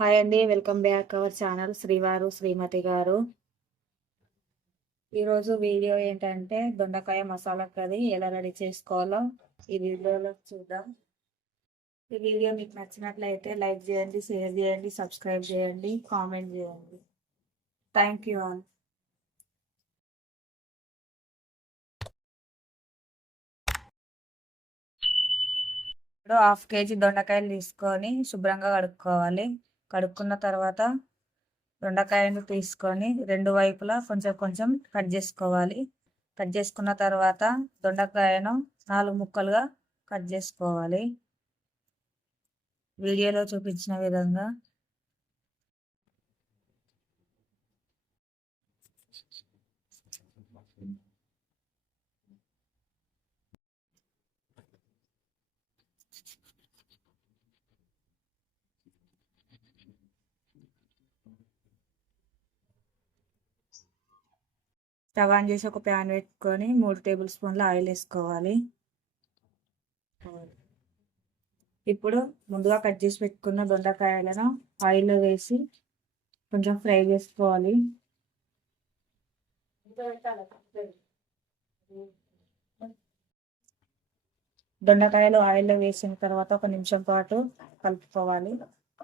Hi అండి welcome back our channel శ్రీవారు శ్రీమతి గారు. ఈరోజు వీడియో ఏంటంటే దొండకాయ మసాలా కర్రీ ఎలా రెడీ చేసుకోవాలో ఈ వీడియోలో చూద్దాం. ఈ వీడియో మీకు నచ్చినట్లయితే లైక్ చేయండి షేర్ చేయండి సబ్స్క్రైబ్ చేయండి కామెంట్ చేయండి. Thank you all. ఇప్పుడు హాఫ్ కేజీ దొండకాయలు తీసుకొని శుభ్రంగా కడుక్కోవాలి. కడుక్కున్న తర్వాత దొండకాయను తీసుకొని రెండు వైపులా కొంచెం కొంచెం కట్ చేసుకోవాలి. కట్ చేసుకున్న తర్వాత దొండకాయను నాలుగు ముక్కలుగా కట్ చేసుకోవాలి. వీడియోలో చూపించిన విధంగా స్టవ్ ఆన్ చేసి ఒక ప్యాన్ పెట్టుకొని మూడు టేబుల్ స్పూన్ల ఆయిల్ వేసుకోవాలి. ఇప్పుడు ముందుగా కట్ చేసి పెట్టుకున్న దొండకాయలను ఆయిల్లో వేసి కొంచెం ఫ్రై చేసుకోవాలి. దొండకాయలు ఆయిల్లో వేసిన తర్వాత ఒక నిమిషం పాటు కలుపుకోవాలి.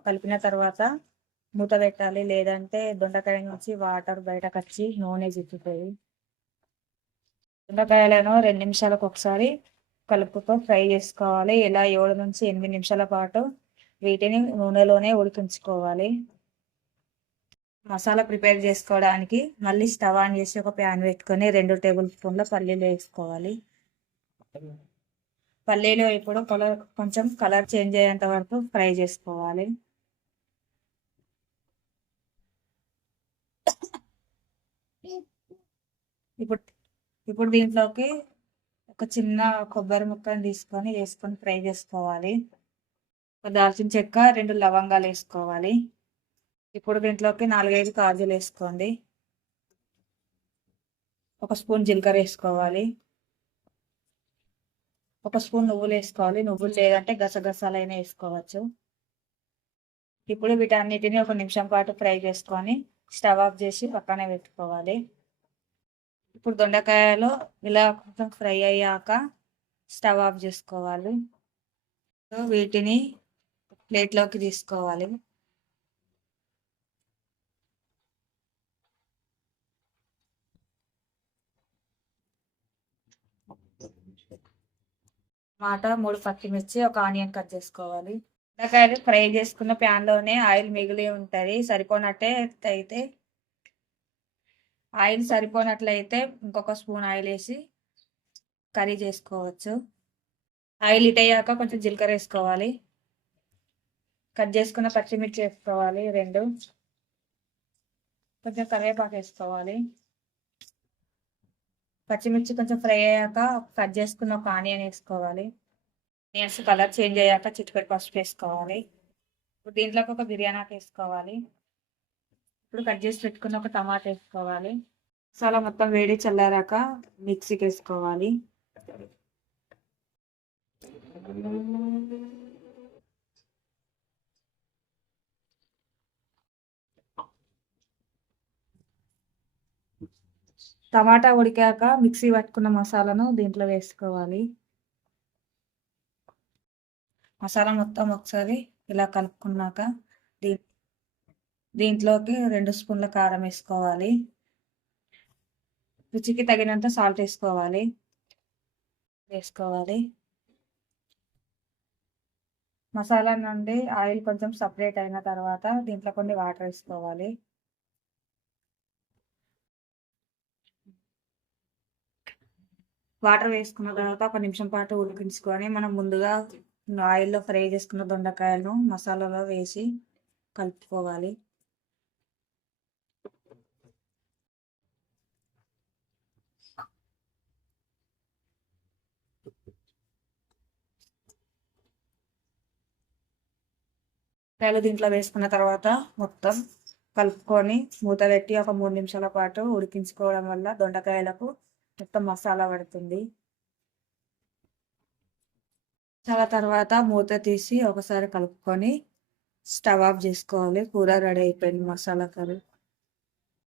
కలిపిన తర్వాత మూత పెట్టాలి. లేదంటే దొండకాయ నుంచి వాటర్ బయటకు వచ్చి నూనె జిక్కుతుంది దొండకాయలను రెండు నిమిషాలకు ఒకసారి కలుపుతో ఫ్రై చేసుకోవాలి. ఇలా ఏడు నుంచి ఎనిమిది నిమిషాల పాటు వీటిని నూనెలోనే ఉడికించుకోవాలి. మసాలా ప్రిపేర్ చేసుకోవడానికి మళ్ళీ స్టవ్ ఆన్ చేసి ఒక ప్యాన్ పెట్టుకొని రెండు టేబుల్ స్పూన్ల పల్లీలు వేసుకోవాలి. పల్లీలు ఇప్పుడు కలర్ కొంచెం కలర్ చేంజ్ అయ్యేంత వరకు ఫ్రై చేసుకోవాలి. ఇప్పుడు ఇప్పుడు దీంట్లోకి ఒక చిన్న కొబ్బరి ముక్కని తీసుకొని వేసుకొని ఫ్రై చేసుకోవాలి. ఒక దాల్చిన చెక్క రెండు లవంగాలు వేసుకోవాలి. ఇప్పుడు దీంట్లోకి నాలుగైదు కాజులు వేసుకోండి. ఒక స్పూన్ జీలకర్ర వేసుకోవాలి. ఒక స్పూన్ నువ్వులు వేసుకోవాలి. నువ్వులు లేదంటే గసగసాలైనా వేసుకోవచ్చు. ఇప్పుడు వీటన్నిటిని ఒక నిమిషం పాటు ఫ్రై చేసుకొని స్టవ్ ఆఫ్ చేసి పక్కనే పెట్టుకోవాలి. ఇప్పుడు దొండకాయలో ఇలా కొంచెం ఫ్రై అయ్యాక స్టవ్ ఆఫ్ చేసుకోవాలి. వీటిని ప్లేట్లోకి తీసుకోవాలి. మాట మూడు పచ్చిమిర్చి ఒక ఆనియన్ కట్ చేసుకోవాలి. దొండకాయలు ఫ్రై చేసుకున్న ప్యాన్లోనే ఆయిల్ మిగిలి ఉంటుంది. సరిపోనట్టే అయితే ఆయిల్ సరిపోనట్లయితే ఇంకొక స్పూన్ ఆయిల్ వేసి కర్రీ చేసుకోవచ్చు. ఆయిల్ ఇట్ అయ్యాక కొంచెం జీలకర్ర వేసుకోవాలి. కట్ చేసుకున్న పచ్చిమిర్చి వేసుకోవాలి రెండు. కొంచెం కరివేపాకు వేసుకోవాలి. పచ్చిమిర్చి కొంచెం ఫ్రై అయ్యాక కట్ చేసుకున్న ఒక ఆనియన్ వేసుకోవాలి. ఆనియన్స్ కలర్ చేంజ్ అయ్యాక చిట్టుపెట్టి పసుపు వేసుకోవాలి. ఇప్పుడు దీంట్లోకి ఒక బిర్యానాకు వేసుకోవాలి. ఇప్పుడు కట్ చేసి పెట్టుకున్న ఒక టమాటా వేసుకోవాలి. మసాలా మొత్తం వేడి చల్లారాక మిక్సీకి వేసుకోవాలి. టమాటా ఉడికాక మిక్సీ పట్టుకున్న మసాలాను దీంట్లో వేసుకోవాలి. మసాలా మొత్తం ఒకసారి ఇలా కలుపుకున్నాక దీ దీంట్లోకి రెండు స్పూన్ల కారం వేసుకోవాలి. రుచికి తగినంత సాల్ట్ వేసుకోవాలి. వేసుకోవాలి. మసాలా నుండి ఆయిల్ కొంచెం సపరేట్ అయిన తర్వాత దీంట్లో కొన్ని వాటర్ వేసుకోవాలి. వాటర్ వేసుకున్న తర్వాత ఒక నిమిషం పాటు ఉడికించుకొని మనం ముందుగా ఆయిల్లో ఫ్రై చేసుకున్న దొండకాయలను మసాలాలో వేసి కలుపుకోవాలి. కాయలు దీంట్లో వేసుకున్న తర్వాత మొత్తం కలుపుకొని మూత పెట్టి ఒక మూడు నిమిషాల పాటు ఉడికించుకోవడం వల్ల దొండకాయలకు మొత్తం మసాలా పడుతుంది. చాలా తర్వాత మూత తీసి ఒకసారి కలుపుకొని స్టవ్ ఆఫ్ చేసుకోవాలి. కూర రెడీ అయిపోయింది. మసాలా కర్రీ.